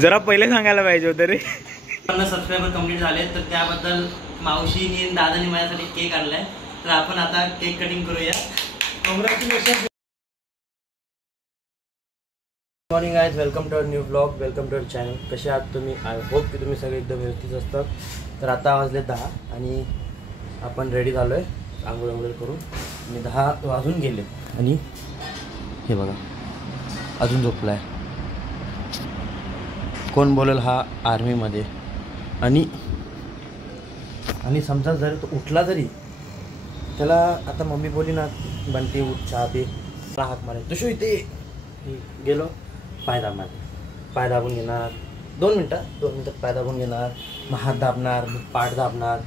जरा पहिले सांगायला पाहिजे होतं रे. 50 सबस्क्रायबर कंप्लीट झाले तर त्याबद्दल मावशीनी दादानी माझ्यासाठी केक आणलाय. तर आपण आता केक कटिंग करूया. Congratulation. Morning guys, welcome to our new blog, welcome to our channel. कसे आहात तुम्ही? आय होप की तुम्ही सगळे एकदम व्यवस्थित असतात. तर आता वाजले 10 आणि आपण रेडी झालो आहे आंघोळ वगैरे करून. आणि 10 वाजून गेले आणि हे बघा अजून झोपला आहे. कोण बोलेल हा आर्मीमध्ये. आणि समजा जर तो उठला तरी त्याला आता मम्मी बोली ना बंटी उठ चहा पे, हाक मारे तुझो इथे गेलो पाय दाबून घेणार. 2 मिनटात पाय दाबून घेणार, मग हात दाबणार, मग पाठ दाबणार,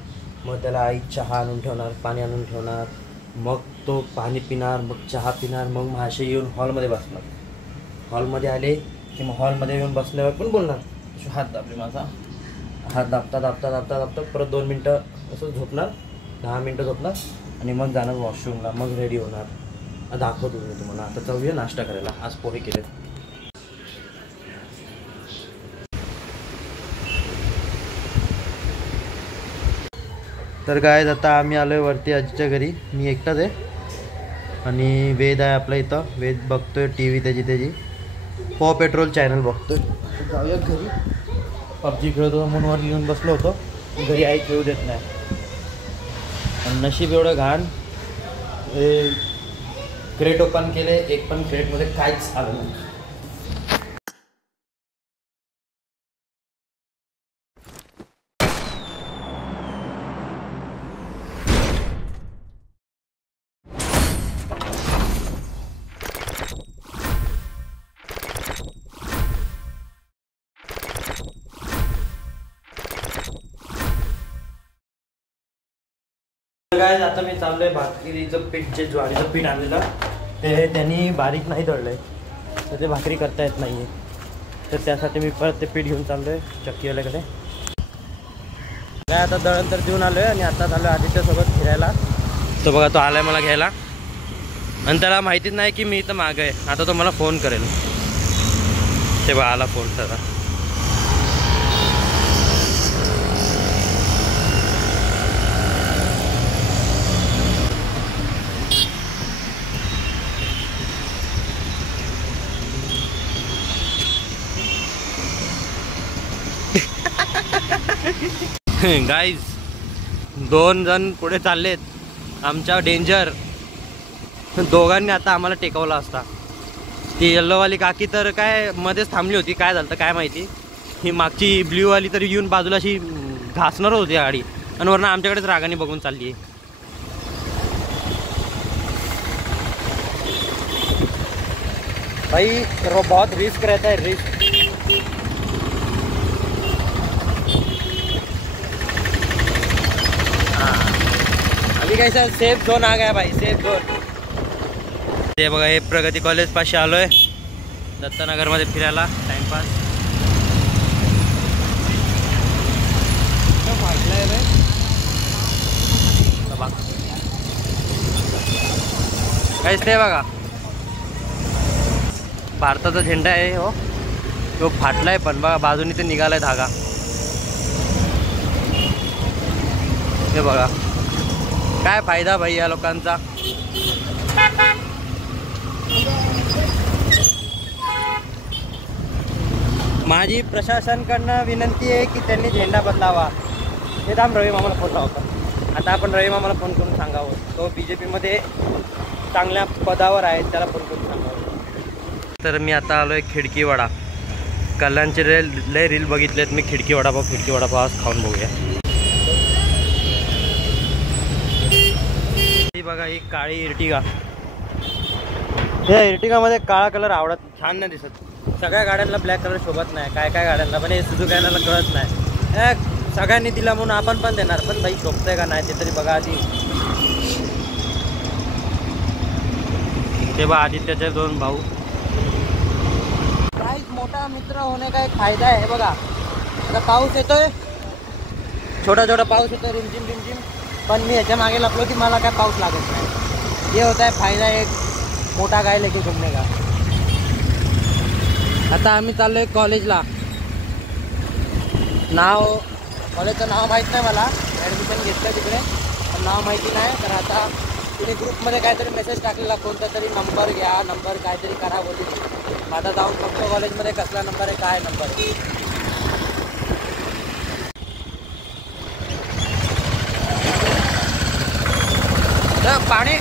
मग त्याला आई चहा आणून ठेवणार, पाणी आणून ठेवणार, मग तो पाणी पिणार, मग चहा पिणार, मग मासे येऊन हॉलमध्ये बसणार. हॉलमध्ये आले की मग हॉलमध्ये येऊन बसल्यावर पण बोलणार तुझो हात दाबले माझा. हात दाबता परत 2 मिनटं असं झोपणार, 10 मिनटं झोपणार आणि मग जाणार वॉशरूमला, मग रेडी होणार. दाखवतो मी तुम्हाला. आता जाऊया नाश्ता करायला. आज पोहे केले. तर गाइस आता आम्ही आलो आहे वरती आजीच्या घरी. मी एकटाच आहे आणि वेद आहे आपल्या इथं. वेद बघतोय टी व्ही त्याची पॉ पेट्रोल चॅनल बघतोय. जाऊया घरी. पबजी खेळत होतो म्हणून वर येऊन बसलो होतो. घरी आई खेळू देत नाही. आणि नशीब एवढं घाण. क्रेट ओपन केले, एक पण क्रेटमध्ये काहीच आलं नाही. गाइस आता मी चाललोय भाकरीचं पीठ, जे ज्वारीचं पीठ आणलेलं ते त्यांनी बारीक नाही दळलंय तर ते भाकरी करता येत नाही आहे. तर त्यासाठी मी परत ते पीठ घेऊन चाललोय चक्कीवाल्याकडे. काय आता दळण तर देऊन आलोय आणि आता चाललोय आदित्यसोबत फिरायला. तो बघा तो आलाय मला घ्यायला आणि त्याला माहितीच नाही की मी इथं मागं आहे. आता तो मला फोन करेल. ते बघा आला फोन त्याला. गाइस 2 जण पुढे चाललेत. आमच्या डेंजर. दोघांनी आता आम्हाला टेकवला असता. ती येल्लोवाली काकी तर काय मध्येच थांबली होती. काय झालं काय माहिती. ही मागची ब्ल्यूवाली तरी येऊन बाजूला अशी घासणार होती गाडी आणि वरनं आमच्याकडेच रागाने बघून चालली आहे. भाई बहुत रिस्क रहता है, रिस्क. अभी कैसा सेफ झोन आ गया भाई, सेफ झोन. ते बघा हे प्रगती कॉलेज पाशी आलोय दत्तनगरमध्ये फिरायला टाइमपास. काहीच ते बघा भारताचा झेंडा आहे हो. तो फाटलाय पण बघा बाजूनी ते निघालाय धागा. हे बघा काय फायदा भाई या लोकांचा. माझी प्रशासनकडनं विनंती आहे की त्यांनी झेंडा बदलावा. हे थांब रवी मामाला फोन लावतो. आता आपण रवी मामाला फोन करून सांगावं. तो BJPमध्ये चांगल्या पदावर आहे, त्याला फोन करून सांगावं. तर मी आता आलो आहे खिडकीवाडा. कल्याणचे लय रील बघितलेत मी. खिडकी वडापाव आज खाऊन बघूया. ही बघा ही काळी इर्टिगा. या इर्टिगामध्ये काळा कलर आवडत, छान नाही दिसत. सगळ्या गाड्यांना ब्लॅक कलर शोभत नाही. काय गाड्यांना पण हे सुझुकीला कळत नाही. सगळ्यांनी दिला म्हणून आपण पण देणार. पण बाई शोभतंय का नाही ते तरी बघा आधी. ते बघा आदित्यचे 2 भाऊ. काहीच मोठा मित्र होणे का एक फायदा आहे. बघा आता पाऊस येतोय, छोटा पाऊस येतोय रिमझिम. पण मी ह्याच्या मागे लपलो की मला काय पाऊस लागत नाही. ये होता है फायदा एक मोठा गाय लेके घूमने का. आता आम्ही चाललोय कॉलेजला. नाव कॉलेजचं नाव माहीत नाही मला, ॲडमिशन घेतलं तिकडे पण नाव माहिती नाही. तर आता तुम्ही ग्रुपमध्ये काहीतरी मेसेज टाकलेला कोणता तरी नंबर घ्या, नंबर काहीतरी करा बोलली. माझा जाऊन बघतो कॉलेजमध्ये कसला नंबर आहे, काय नंबर आहे. पाणी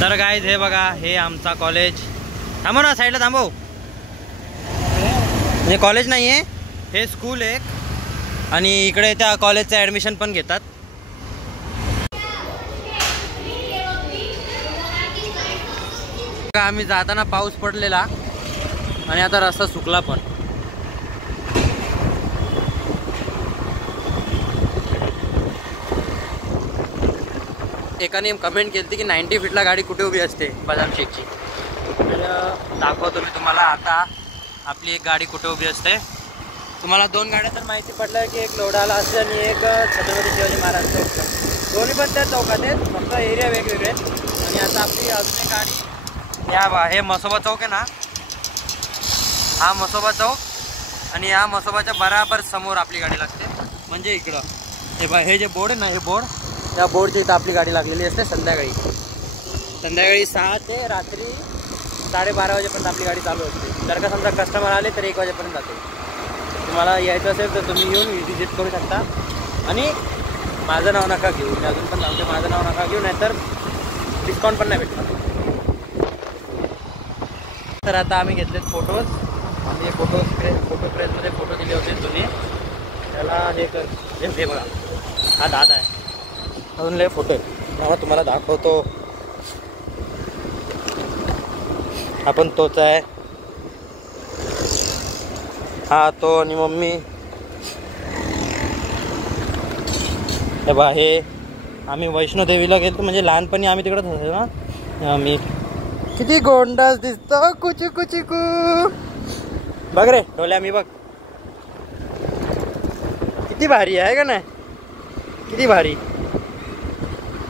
तर गाईज हे बघा, हे आमचा कॉलेज. थांबव ना, साईडला थांबव. हे कॉलेज नाही आहे, हे स्कूल आहे. आणि इकडे त्या कॉलेजचं ॲडमिशन पण घेतात. आम्ही जाताना पाऊस पडलेला आणि आता रस्ता सुकला पण. एकाने कमेंट केली की 90 फीटला गाडी कुठे उभी असते बदाम शेकची. तर दाखवतो मी तुम्हाला आता आपली एक गाडी कुठे उभी असते. तुम्हाला 2 गाड्या तर माहिती पडलं की एक लोढाला असते आणि एक छत्रपती शिवाजी महाराज चौक. दोन्ही पण त्या चौकात आहेत, फक्त एरिया वेगवेगळे आहेत. आणि आता आपली अजून एक गाडी हे मसोबा चौक आहे ना, हा मसोबा चौक आणि या मसोबाच्या बराबर समोर आपली गाडी लागते. म्हणजे इकडं हे जे बोर्ड आहे ना, हे बोर्ड, त्या बोर्डच्या इथं आपली गाडी लागलेली असते. संध्याकाळी 6 ते रात्री 12:30 वाजेपर्यंत आपली गाडी चालू असते. जर का समजा कस्टमर आले तर 1 वाजेपर्यंत जाते. तुम्हाला यायचं असेल तर तुम्ही येऊन विजिट करू शकता. आणि माझं नाव नका घेऊ, मी अजून पण सांगते, माझं नाव नका घेऊ, नाहीतर डिस्काउंट पण नाही भेटणार. तर आता आम्ही घेतलेत फोटोज. आम्ही फोटो प्रेसमध्ये फोटो दिले होते जुने. त्याला हे बघा, हा दादा आहे. अजून लय फोटो आहे, मला तुम्हाला दाखवतो. आपण तोच आहे, हा तो. आणि मम्मी हे बा, हे आम्ही वैष्णोदेवीला गेलो. म्हणजे लहानपणी आम्ही तिकडे होतो ना. आम्ही किती गोंडास दिसतो, कुचू कुचू कू. बघ रे डोल्या, मी बघ किती भारी आहे का नाही, किती भारी.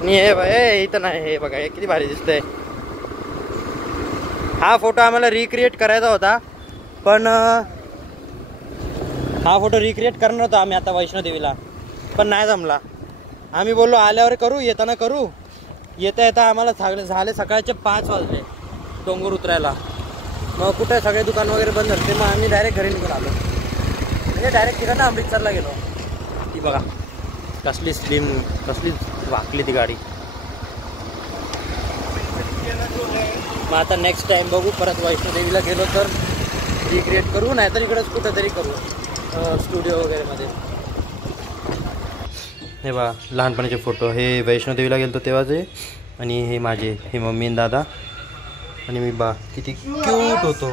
आणि हे बघ, इथं नाही, हे बघा, हे किती भारी दिसतंय. हा फोटो आम्हाला रिक्रिएट करायचा होता, पण हा फोटो रिक्रिएट करणार होता आम्ही आता वैष्णोदेवीला, पण नाही जमला. आम्ही बोललो आल्यावर करू, येताना करू. येता येता आम्हाला झाले सकाळचे 5 वाजले डोंगर उतरायला. मग कुठे सगळे दुकान वगैरे बंद झाले. मग आम्ही डायरेक्ट घरी निघून आलो. म्हणजे डायरेक्ट तिकडं ना अमृतसरला गेलो. ती बघा कसली स्लिम, कसली वाकली ती गाडी. मग आता नेक्स्ट टाइम बघू, परत वैष्णोदेवीला गेलो तर रिक्रिएट करू, नाहीतर इकडंच कुठंतरी करू स्टुडिओ वगैरेमध्ये. हे बघा लहानपणाचे फोटो, हे वैष्णोदेवीला गेलो तेव्हाचे. आणि हे माझे, हे मम्मी आणि दादा आणि मी बा, किती क्यूट होतो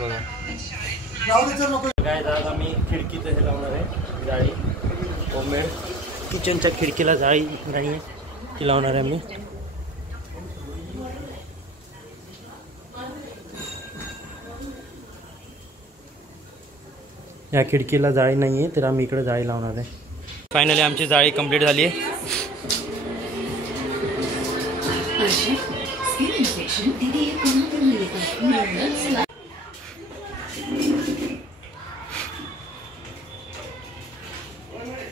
बघा. काय दादा, मी खिडकीचं हे लावणार आहे जाळी, होममेड. किचनच्या खिडकीला जाळी नाही आहे, ती लावणार आहे मी. या खिडकीला जाळी नाही आहे, तर आम्ही इकडे जाळी लावणार आहे. फायनली आमची जाळी कंप्लीट झाली आहे.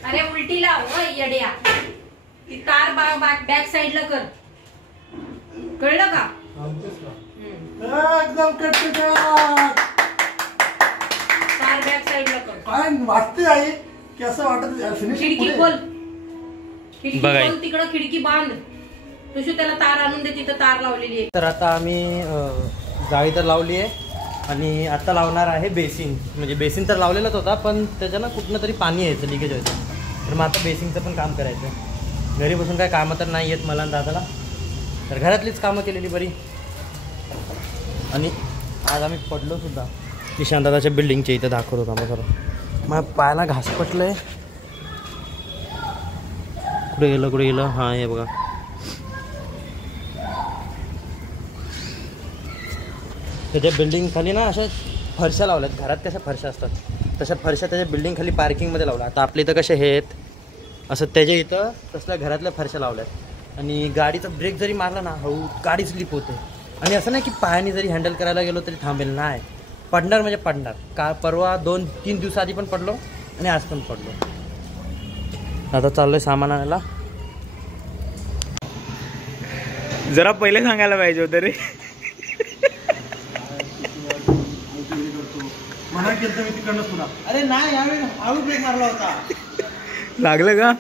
अरे उलटी लाव येड्या, ती तार बॅक साईडला कर, कळलं का? एकदम तार बॅक साईडला कर. काय वाटते आहे की असं वाटत खिडकी खोल, खिडकी खोल, तिकडं खिडकी बांध. तुझी त्याला तार आणून दे, तिथं तार लावलेली आहे. तर आता आम्ही जाळी तर लावली आहे आणि आता लावणार आहे बेसिन. म्हणजे बेसिन तर लावलेलाच होता, पण त्याच्यानं कुठनं तरी पाणी यायचं, लिकेज व्हायचं. तर मग आता बेसिनचं पण काम करायचं. घरी बसून काय कामं तर नाही येत मला आणि दादाला, तर घरातलीच कामं केलेली बरी. आणि आज आम्ही पडलो सुद्धा. निशांत दादाच्या बिल्डिंगच्या इथं दाखवतो कामं करून. मग पायाला घास पटलंय. कुठे गेलं हां हे बघा. त्याच्या बिल्डिंग खाली ना अशा फरशा लावल्यात. घरात कशा फरशा असतात तशा फरशा त्याच्या बिल्डिंग खाली पार्किंगमध्ये लावल्या. आता आपल्या इथं कसे आहेत असं त्याच्या इथं तसल्या घरातल्या फरशा लावल्यात. आणि गाडीचा ब्रेक जरी मारला ना हळू गाडी स्लिप होते. आणि असं नाही की पायाने जरी हँडल करायला गेलो तरी थांबेल, नाही, पडणार म्हणजे पडणार. का परवा 2-3 दिवसाआधी पण पडलो आणि आज पण पडलो. आता चाललोय सामान आणायला. जरा पहिले सांगायला पाहिजे होतं रे. मना केलं मी तिकडनं पुन्हा. अरे नाही, यावेळी हळू ब्रेक मारला होता. लागलं का?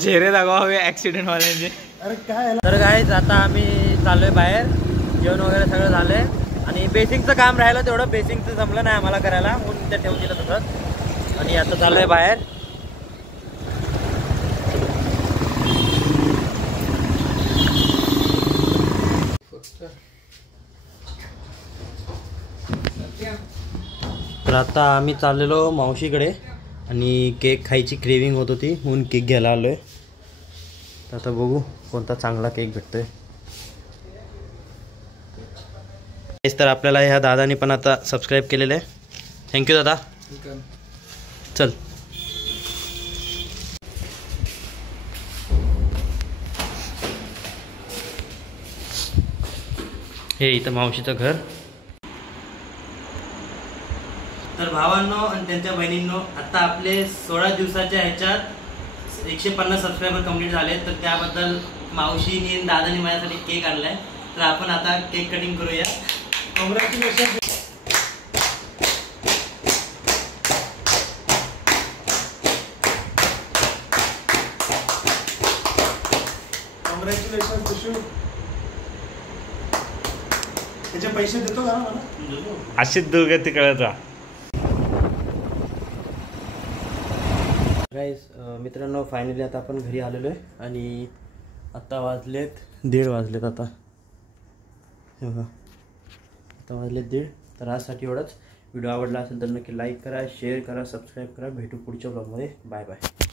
चेहरे दाखवावे ऍक्सिडेंट वाल्यांचे. अरे काय तर गाईज आता आम्ही चाललोय बाहेर. जेवण वगैरे सगळं झालंय आणि बेसिंगचं काम राहिलं, तेवढं बेसिंगचं जमलं नाही आम्हाला करायला म्हणून त्या ठेवून दिलं तसंच. आणि आता चाललोय बाहेर. तर आता आम्ही चाललेलो मावशीकडे आणि केक खायची क्रेविंग होत होती म्हणून केक घ्यायला आलोय. तर आता बघू कोणता चांगला केक भेटतोय. तर आपल्याला ह्या दादानी पण आता सबस्क्राईब केलेलं आहे. थँक्यू दादा. चल. हे इथं मावशीचं घर. तर भावांनो आणि त्यांच्या बहिणींनो, आता आपले 16 दिवसाच्या ह्याच्यात 150 सबस्क्रायबर कंप्लीट झाले. तर त्याबद्दल मावशीनी आणि दादानी माझ्यासाठी केक आणलाय. तर आपण आता केक कटिंग करूया. कॉंग्रॅच्युलेशन. कॉंग्रॅच्युलेशन तुषू. त्याचे पैसे देतो का मला? अशीच दुर्गती कळत राहा. गाईस मित्रांनो, फायनली आता आपण घरी आलेलो आहे आणि आता वाजलेत 1:30 वाजलेत आता. हे बघा, आता वाजलेत 1:30. तर आजसाठी एवढंच. व्हिडिओ आवडला असेल तर नक्की लाईक करा, शेअर करा, सबस्क्राईब करा. भेटू पुढच्या ब्लॉगमध्ये. Bye bye.